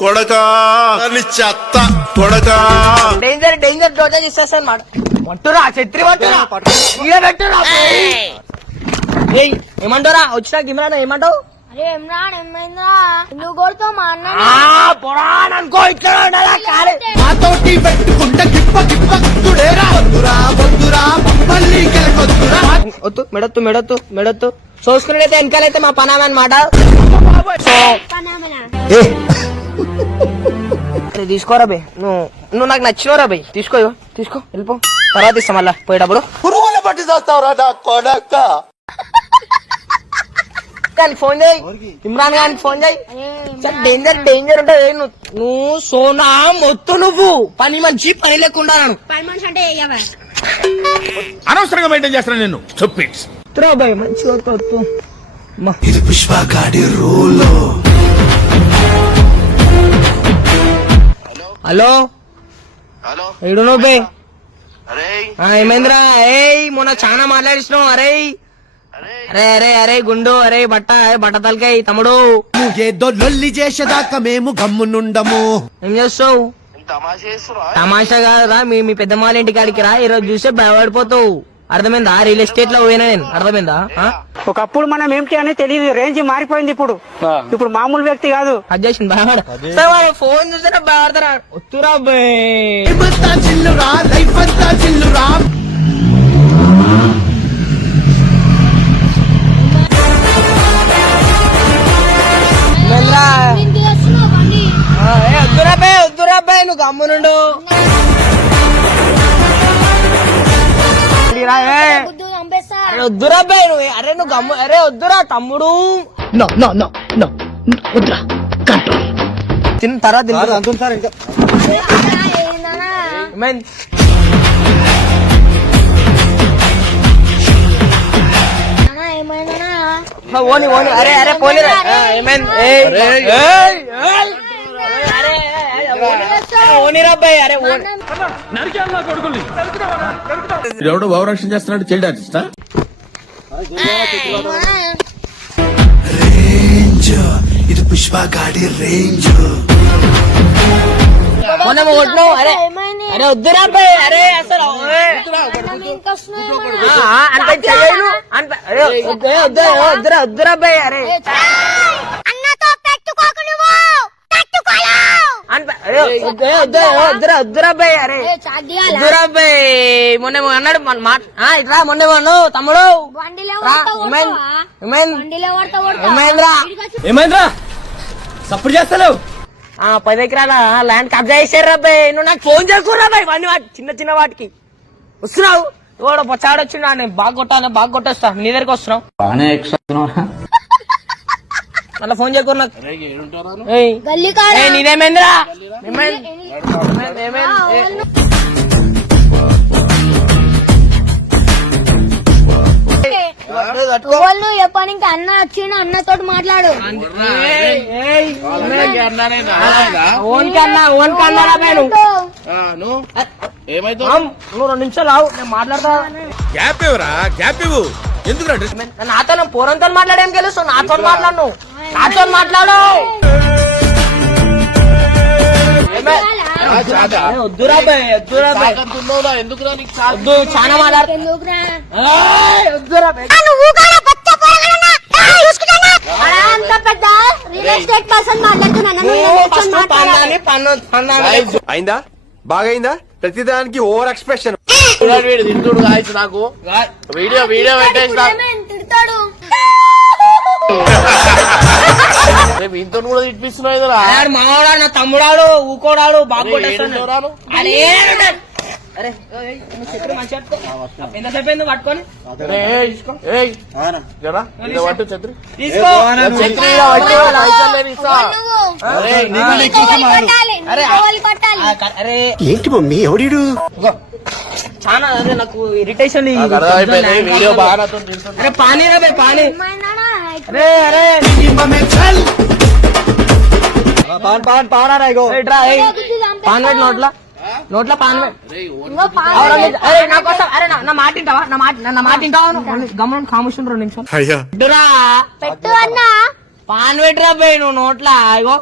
కొడకా చెత్త కొడకా డేంజర్ డేంజర్ డోజేజ్ ఇస్తాను మాట పట్టురా ఛత్రి పట్టురా పెట్టురా ఏమంటారా వచ్చినా గిమ్రాన్ ఏమంటావు అరే ఇమ్రాన్ ఏమైందా నువ్వు కొడుతావు మా అన్న పొరాన్ అనుకో ఇక్కడ మాతోటి పెట్టుకుంటే గిప్ప గిప్ప గుట్టుడేరా వద్దురా వద్దురా మమ్మల్ని కెలకొద్దురా వద్దు మెడొత్తు మెడొత్తు మెడొత్తు చూసుకునేదైతే వెనకాలైతే మా పనామా అనమాట తీసుకోరా బే నువ్వు నాకు నచ్చినవరా బై తీసుకో తీసుకో వెళ్ళిపో తర్వాత ఇస్తా మళ్ళా పోయేటప్పుడు పురుగులు పట్టి చేస్తావురా నా కొడక ఫోన్ చేయి ఇమ్రాన్ గారికి ఫోన్ చేయి డేంజర్ డేంజర్ ఉంటుంది నువ్వు సోనా మొత్తు నువ్వు పని మంచి పని లేకుండా పని మనిషి అంటే అనవసరంగా మెయింటైన్ చేస్తాను నేను స్టూపిడ్స్ బాయ్ మంచిగా వద్దు ఇది పుష్ప గాడి రోలో హలో హలో ఏడు నువ్వు బే అరే ఏమైందిరా మొన్న చాలా మాట్లాడిస్తున్నావు అరే అరే అరే అరే గుండు అరే బట్ట తలకాయ తమ్ముడు ఏదో లొల్లి చేసేదాకా మేము గమ్మునుండము ఏం చేస్తావు తమాషా చేస్తున్నావా? తమాషా కాదురా మీ పెద్దమ్మాళ్ళ ఇంటి కాడికి రా ఈరోజు చూస్తే భయపడిపోతావు అర్థమైందా రియల్ ఎస్టేట్ లో పోయినా నేను అర్థమైందా ఒకప్పుడు మనం ఏంటి అని తెలియదు రేంజ్ మారిపోయింది ఇప్పుడు మామూలు వ్యక్తి కాదు అది చేసింది భయపడ ఫోన్ చూస్తే భయపడతారా వస్తురా చిల్లురా లైఫ్ అంతా చిల్లురా వద్దురా బే నువ్వు గమ్మునుండు అరే వద్దురా బే నువ్వు అరే నువ్వు గమ్ము అరే వద్దురా తమ్ముడు తిన్న తర్వాత ఓని ఓని అరే అరే పోనీ ఓనిరా అబ్బాయి అరే ఎవడో భావరక్షణ చేస్తున్నాడు చైల్డ్ ఆర్టిస్టా రేంజ్ ఇది పుష్ప గాడి రేంజ్ అరే అరే వద్దురా అబ్బాయి అరే అసలు వద్దురా అబ్బాయి అరే వద్దురా అబ్బాయి అరే వద్దురా అబ్బాయి మొన్న అన్నాడు ఇట్లా మొన్న తమ్ముడు ఏమైందిరా సపోర్ట్ చేస్తావు 10 ఎకరాల ల్యాండ్ కబ్జా చేశారు అబ్బాయి నువ్వు నాకు ఫోన్ చేసుకురా అబ్బాయి ఇవన్నీ చిన్న చిన్న వాటికి వస్తున్నావు ఎవడో పొచ్చాడొచ్చిండు నేను బాగా కొట్టేస్తా నీ దగ్గరికి వస్తున్నావు మళ్ళీ ఫోన్ చేయకూరు నాకు నీదేమైందిరా చెప్పని ఇంకా అన్న వచ్చిండు అన్నతో మాట్లాడు నువ్వు 2 నిమిషాలు ఆవు నేను మాట్లాడతా గ్యాప్ ఇవ్వరా గ్యాప్ ఇవ్వు ఎందుకు నాతో పూరంతో మాట్లాడేం తెలుసు నాతో మాట్లాడు వద్దురా ఎందుకు చాలా మాట్లాడుతుంది అయిందా బాగైందా ప్రతిదానికి ఓవర్ ఎక్స్ప్రెషన్ తింటుడు కాయచ్చు నాకు వీడియో పెట్టేసి ఇంతో కూడా తినిపిస్తున్నావు మావాడు నా తమ్ముడాడు ఊకోడాడు బాగా కొట్టేస్తాడు అరే ఎంతసేపు అయింది పట్టుకొని ఛత్రి అరే ఏంటి మమ్మీ ఎవడీడు చాలా అదే నాకు ఇరిటేషన్ వీడియో బాగా అరే పానీ రే పానీ అరే అరే పాన్ పెట్టి నోట్ల పాన్ నా మాట వింటావా నా మాట వింటావా గమనం కాముషన్ 2 నిమిషం పెట్టు అన్నా పాన్ పెట్టిరా పోయి నువ్వు నోట్ల ఇగో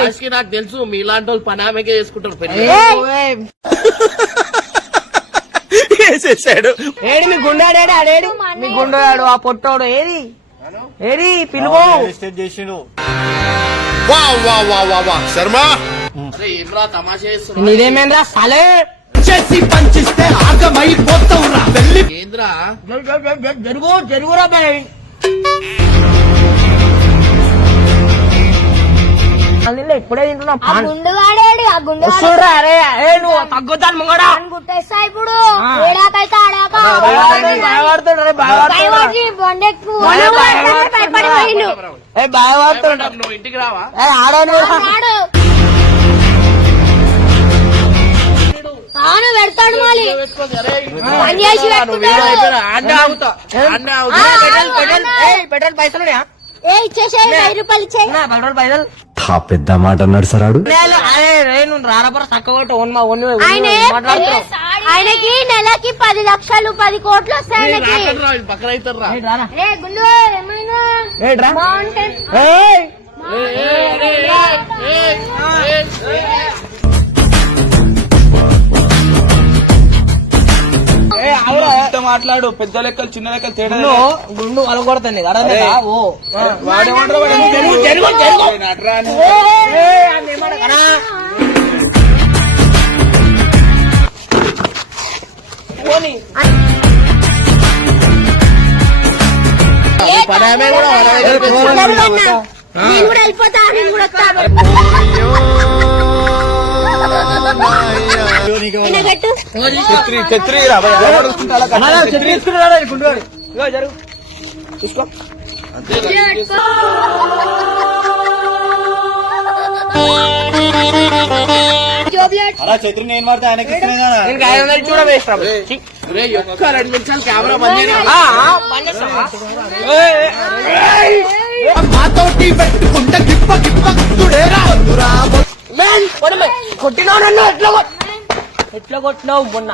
లాస్ట్ కి నాకు తెలుసు మీలాంటి వాళ్ళు పనామకే చేసుకుంటారు పెళ్లి. వేసేసాడు. ఏడి మీ గుండాడు ఆడేడి మీ గుండాడు ఆ పొట్టోడు ఏది ఏది పిలువు శర్మ అరే ఏమ్రా తమాషా చేస్తున్నావు? నీదేమేంద్రా సలే చేసి పంచిస్తే ఆగమైపోతావురా వెళ్ళి ఏంద్రా జరుగురా బాయ్ ఇప్పుడే తింటున్నా ఆ గుండుగాడేడు ఆ గుండుగాడు వస్తురా అరే ఏ నువ్వు తగ్గుతాను ముంగడా గుట్టేస్తా ఇప్పుడు ఏడాకైతే ఆడాక భయపడుతుండ్రు భయపడి బండెక్కు భయపడిపోయిండు ఏ భయపడుతుండ్రు నువ్వు ఇంటికి రావా? ఆడను ఆడు తాను పెడతాడు మళ్ళీ పని చేసి పెట్రోల్ పైసలు ఇచ్చేసే 1000 రూపాయలు ఇచ్చేయి పెట్రోల్ పైసలు పెద్ద మాట అన్నాడు సరాడు నువ్వు రారపర తక్కువ ఆయనకి నెలకి 10 లక్షలు 10 కోట్లు వస్తాయి ఆయనకి పక్కన అవుతారా? ఏ గుండు ఏమైనా బాగుంటే మాట్లాడు పెద్ద లెక్కలు చిన్న లెక్కలు తేడా గుండు అలగొడతాను పనామే కూడా నేను కూడా వెళ్ళిపోతా నేను కూడా వస్తాను చూసుకో అలా ఛత్రి నేను పడితే ఆయనకి చూడ వేస్తా ఒక్క 2 నిమిషాలు కెమెరా బంద్ చేయరా? మాతోటి పెట్టుకుంటే గిప్ప గిప్ప గుర్తుడేరా కొట్టినావు నన్ను ఎట్లా కొట్టినావు మొన్న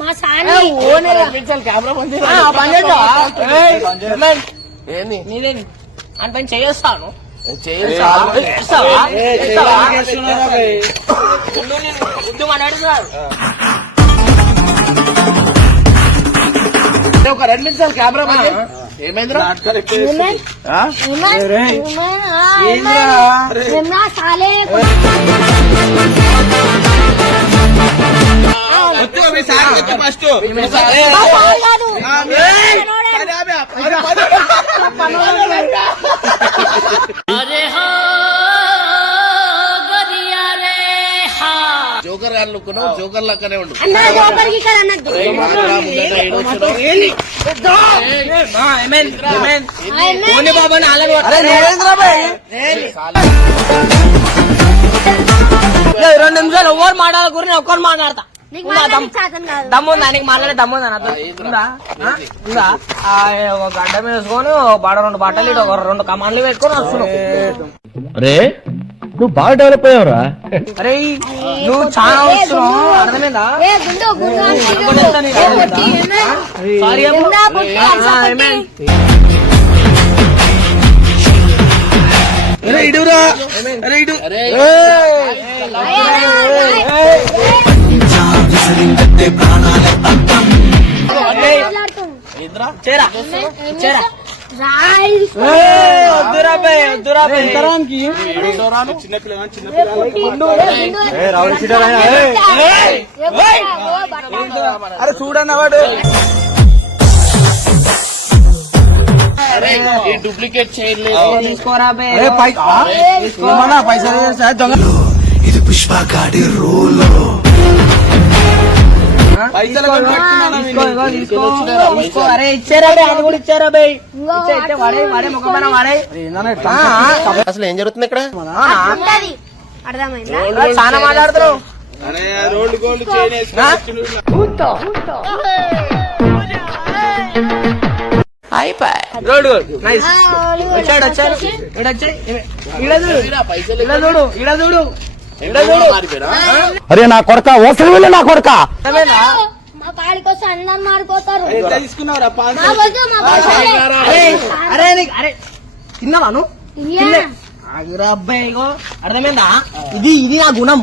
మా సాని 2 నిమిషాలు కెమెరా బంద్ చేయరా? ఏంది నీదేంది అని పని చేస్తాను చేయాలి ఒక 2 నిమిషాలు కెమెరా బంద్ చేయి. ఏమైందిరా? సాలే ఫస్ట్ జోకర్ గారు నువ్వు జోకర్ లక్కనే ఉండు. అన్న లోపలికి ఇక్కడ అన్నట్టు బాబా రెండు నిమిషాలు ఎవరు మాట్లాడాలి గురి నేను ఒక్కరు మాట్లాడతా నీకు మాట్లాడి శాతం కాదు దమ్ముందా నీకు మాట్లాడే దమ్ముందా నాతో ఉందా ఉందా ఒక గడ్డ మీద వేసుకొని రెండు బట్టలు ఇటు ఒక 2 కమాండ్లు పెట్టుకొని వస్తున్నావు. రే నువ్వు బాగా డెవలప్ అయ్యావురా. అరే నువ్వు చాలా వస్తున్నావు అర్థమైందా? ఏ గుండు గుండు అంటే ఏ పొట్టి ఏమే? సారీ గుండా పొట్టి అల్సా పొట్టి. ఇడురా అరే ఇడు అరే చేరా చేరా రైస్ వద్దురా బే వద్దురా బే అరే చూడన్న వాడు అరే ఈ డూప్లికేట్ చేయలేదు. తీసుకోరా బే పైసలు దొంగ ఇది పుష్పగాడి రూల్. పైసలు తీసుకో అరే ఇచ్చారా బే అది కూడా ఇచ్చారా బే వాడే ముఖమైన వాడే అసలు ఏం జరుగుతుంది ఇక్కడ? ఉంటది అర్థమైందా చాలా మాట్లాడుతున్నావు అరే rolled gold chain road nice వచ్చాడు వచ్చాడు పైసలు ఇలా చూడు ఇలా చూడు మారిపోయినా? అరే నా కొడక ఓసలి వెళ్ళి నా కొడక. మా పాడికొస్తే అన్నం మారిపోతారు తీసుకున్నావురా మా వద్దు మా పైసలే. అరే అరే అరే తిన్నావా నువ్వు ఆగురా అబ్బాయి, ఇగో అర్థమైందా? ఇది ఇది నా గుణం.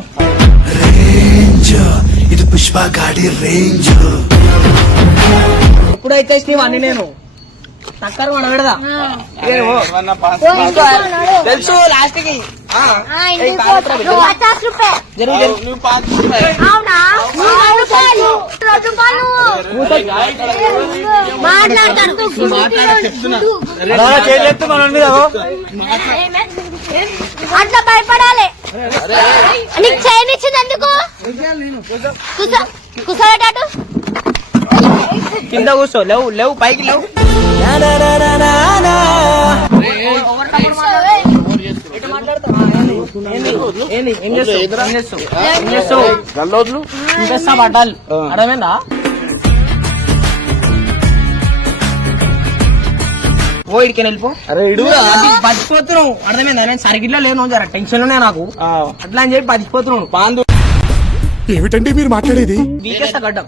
ఇది పుష్ప గాడి రేంజ్. ఎప్పుడైతే అన్ని నేను టక్కర్ మన పెడదా తెలుసు లాస్ట్ కి నువ్వు 5 రూపాయలు అట్లా భయపడాలి. నీకు చైన్ ఇచ్చింది ఎందుకు? కూర్చోబెట్టాడు కింద కూర్చో. లేవు లేవు పైకి లేవు. పడ్డాలి అర్థమైందా? ఓ ఇడికి వెళ్ళిపో. బతికిపోతున్నావు అర్థమైందా? నేను సర్కిట్లో లేను, జర టెన్షన్ లోనే నాకు అట్లా అని చెప్పి బతికిపోతున్నాను. పాండు ఏమిటండి మీరు మాట్లాడేది? వీకేస్తా గడ్డం.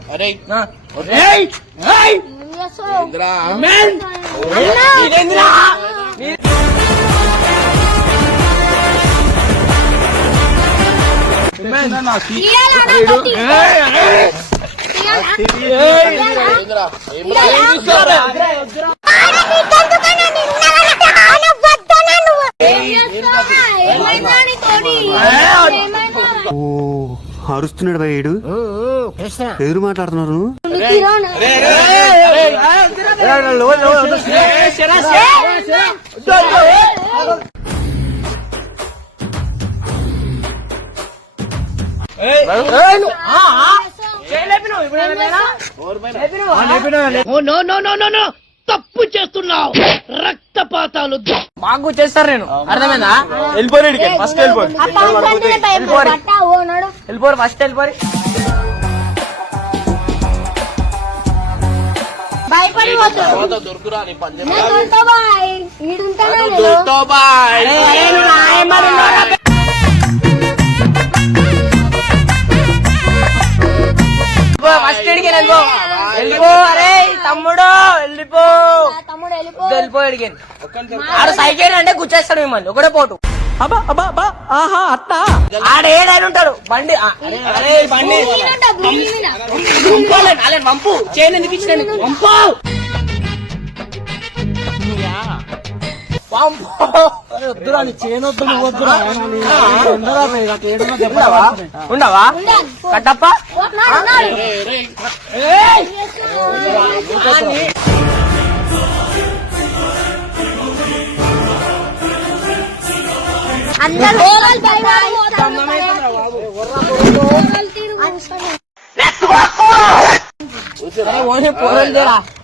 అరుస్తున్నాడు భయ్యుడు. ఎదురు మాట్లాడుతున్నారు. తప్పు చేస్తున్నావు, రక్తపాతాలు బాగు చేస్తారు. నేను అర్థమైందా? వెళ్ళిపోరు ఫస్ట్ వెళ్ళిపోరు ఫస్ట్ వెళ్ళిపోరు. దొరుకురా ఫస్ట్ వెళ్ళిపో. వెళ్ళిపో అరే తమ్ముడు, వెళ్ళిపో. వెళ్ళిపో అడిగాను. ఆడ సైకిల్ అంటే గుచ్చేస్తాడు మిమ్మల్ని ఒకటే పోటు. ఆడేడైనా ఉంటాడు బండి. అరే బండి అలా వంపు చేయను ఎందుకు ఇచ్చిన వంపు వద్దురా చేయనొద్దు. నువ్వు వద్దురా ఉండవా కట్టప్ప.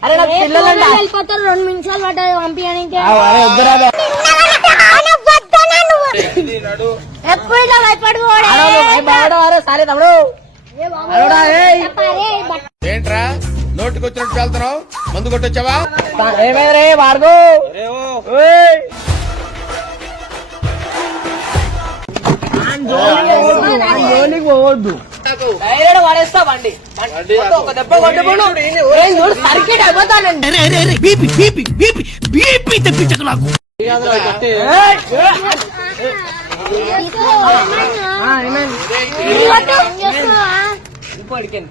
అరే నాకు పిల్లలు వెళ్ళిపోతారు. 2 నిమిషాలు పడ్డది పంపించడానికి. ఎప్పుడు ఇలా భయపడుకోవడం సరే తమ్ముడు. ఏంట్రా నోటికొచ్చినట్టు వెళ్తున్నావు? మందు కొట్టొచ్చావా? ఏమైనా వాడుకో జోలికి పోవద్దు. డైరెక్ట్ పడేస్తా బండి. ఒక దెబ్బ కొట్టుకుని సర్కిట్ అయిపోతానండి. తెప్పించకు నాకు.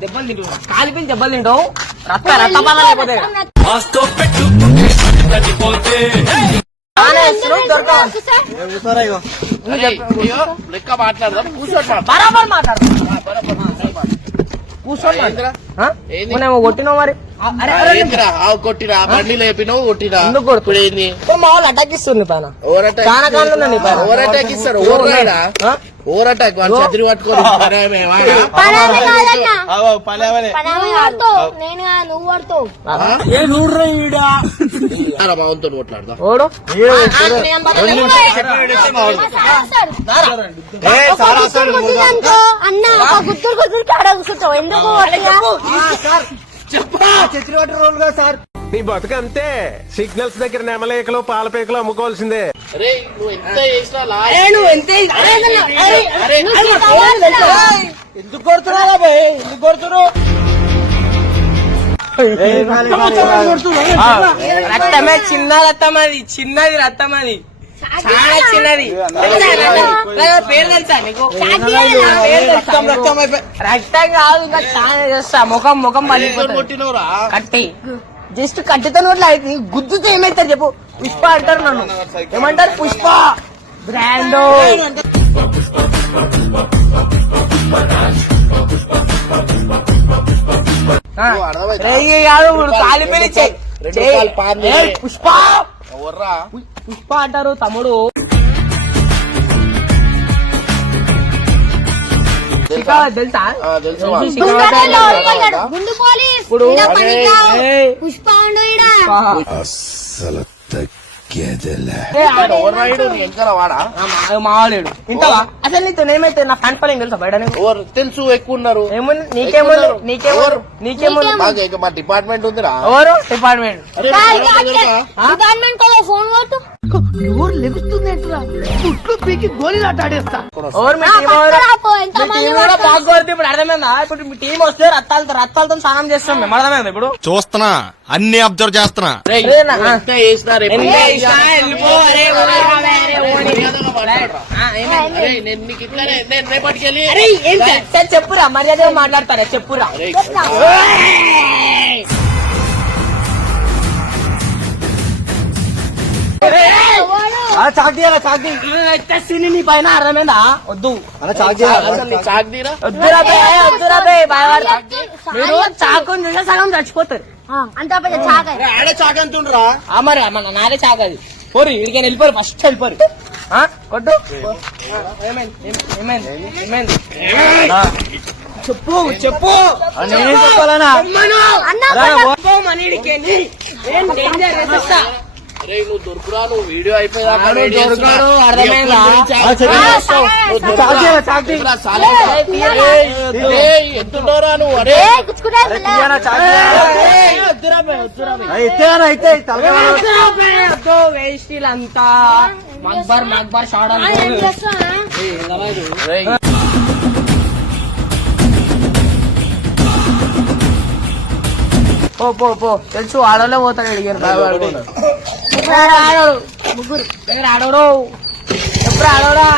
దెబ్బలు తింటావు, కాలిపోయిన దెబ్బలు తింటావు. రక్తపాతం అయిపోతాయి. లెక్క మాట్లాడదాం. బరాబర్ మాట్లాడతా. కూర్చోండి. కొట్టినావు మరి. కొట్టినా బండి లేపినావు కొట్టినా. ఎందుకు కొడుతుంది? మా వాళ్ళు అటాక్ ఇస్తుంది పైన. ఓవర్ అటాక్ ఇస్తారు. ఓవర్ అటాక్ వాళ్ళు చదిరి పట్టుకొని మావంతో కొట్లాడదాం. అన్న గుర్తులు గుర్తులు కాడ కూర్చుంటావు ఎందుకు? సార్ నీ బతుక అంతే. సిగ్నల్స్ దగ్గర నెమలేకలు పాలపేకలు అమ్ముకోవాల్సిందే. ఎందుకు కొడుతున్నారా భయ్? ఎందుకు కొడుతున్నారు? రక్తమే చిన్న రక్తం అది, చిన్నది రక్తం అది. చాలా చిన్నది. పేరు తెలుసా నీకు? రక్తం కాదు, ఇంకా చాలా చేస్తా. ముఖం కొట్టినవురా కట్టి జస్ట్ కట్టితో నోట్లు అయితే గుద్దుతో ఏమైతారు చెప్పు? పుష్ప అంటారు నన్ను. ఏమంటారు? పుష్ప బ్రాండో. కాదు కాలి పిలిచే పుష్ప ఎవర్రా పుష్ప అంటారు తమ్ముడు. తెలుసా? తెలుసు గుండు పోలీస్ ఇప్పుడు పుష్ప ఉండు ఈడ. వెనకాల వాడా మావాలేడు ఇంతవా? అసలు నీతో ఏమైతే నా ఫ్యాన్ ఫాలోయింగ్ తెలుసా బయట? ఎవరు తెలుసు ఎక్కువ ఉన్నారు. ఏముంది నీకేముంది? మాకు ఇక మా డిపార్ట్మెంట్ ఉందిరా. ఎవరు డిపార్ట్మెంట్? డిపార్ట్మెంట్ కో ఫోన్ కొట్టు. ఎవరు మీ టీం కూడా బాగా కొడుతుంది. ఇప్పుడు అర్థమైందా? ఇప్పుడు మీ టీం వస్తే రత్తాలతో స్నానం చేస్తాం మేము. అర్థమైందా ఇప్పుడు? చూస్తున్నా, అన్ని అబ్జర్వ్ చేస్తున్నా. చెప్పురా, మర్యాద మాట్లాడతారా? చెప్పురా. నీ పైన అర్థమైందా? వద్దు వద్దురా బే. మీరు చాకుని చూసే సగం చచ్చిపోతారు. అంత పెద్ద చాక చాకంటుండ్రా మరి నాదే చాకు అది. పోరు ఇడికైనా వెళ్ళిపోరు, ఫస్ట్ వెళ్ళిపోరు. కొట్టు. ఏమైంది? చెప్పు నేనేం చెప్పాలనా? నువ్వు దొరుకురా, నువ్వు వీడియో అయిపోయిందా? ఎంతుండోరా నువ్వు? అరే వేస్టీలంతా మక్బర్ షాడ్ పో తెలుసు. ఆడోళ్ళే పోతాడు అడిగారు. ముగ్గురు ఆడోరు. ఎప్పుడు ఆడోడా?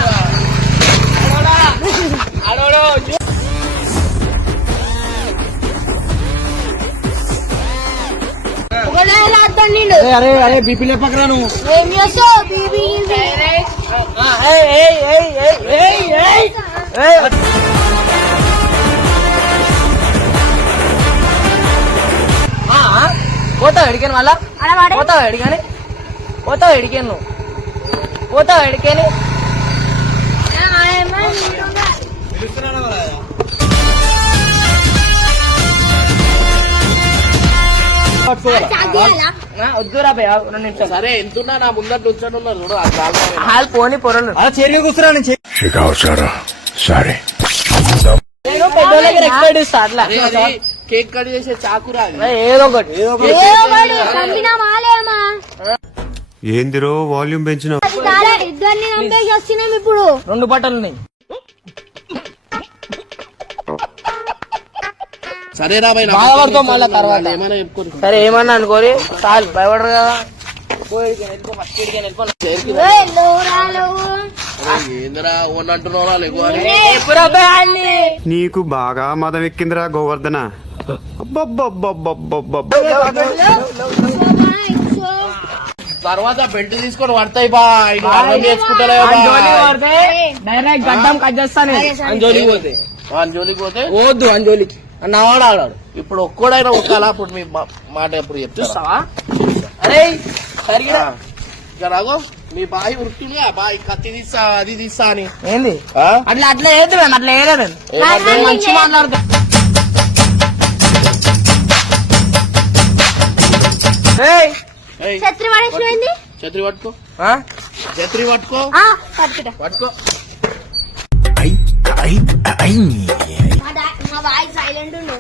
అరే బీపీ లేపకరా నువ్వు. ఏం చేస్తావు బీబీ? పోతావు ఎడికాను మళ్ళా? పోతావు ఎడికాని? పోతావు ఎడికాను? నువ్వు పోతావు ఎడికాని? వద్దురా భయ 2 నిమిషాలు. సరే ఎంతున్నా నా ముందర నుంచొని ఉన్నారు చూడు. హాల్ పోని పొరలు నేను పెద్దోళ్ళకి రెస్పెక్ట్ ఇస్తా. అట్లా కేక్ కట్ చేసే చాకురా ఏదో ఒకటి. ఏందిరో వాల్యూమ్ పెంచిన ఇద్దరిని చంపేసి వస్తున్నాం ఇప్పుడు. 2 బట్టలు ఉన్నాయి. సరేరా భయ్, బాధపడతాం మళ్ళా తర్వాత. ఏమైనా చెప్పుకోరు. సరే ఏమన్నా అనుకోరి, చాలు భయపడరు కదా. ఏందిరా ఓన్ అంటున్నారా లేకు? నీకు బాగా మదం ఎక్కిందిరా గోవర్ధన. తర్వాత బెల్ట్ తీసుకొని పడతాయి బా. డైరెక్ట్ గడ్డం కట్ చేస్తాను. అంజోలికి పోతే వద్దు. అంజోలికి అన్నవాడు ఆడాడు. ఇప్పుడు ఒక్కడైనా ఒక్కాలా? అప్పుడు మీ మాట ఎప్పుడు చెప్తావా? అరే సరిగా రాగో మీ బాయి ఉరుకుతుందిగా, బాయి కత్తి తీస్తా అది తీస్తా అని. ఏంది అట్లా ఏది? అట్లా ఏలేదు. మంచి మాట్లాడుతా. ఛత్రి పడేసిపోయింది. ఛత్రి పట్టుకో. పట్టుకో. మా బాయ్ సైలెంట్ ఉండు.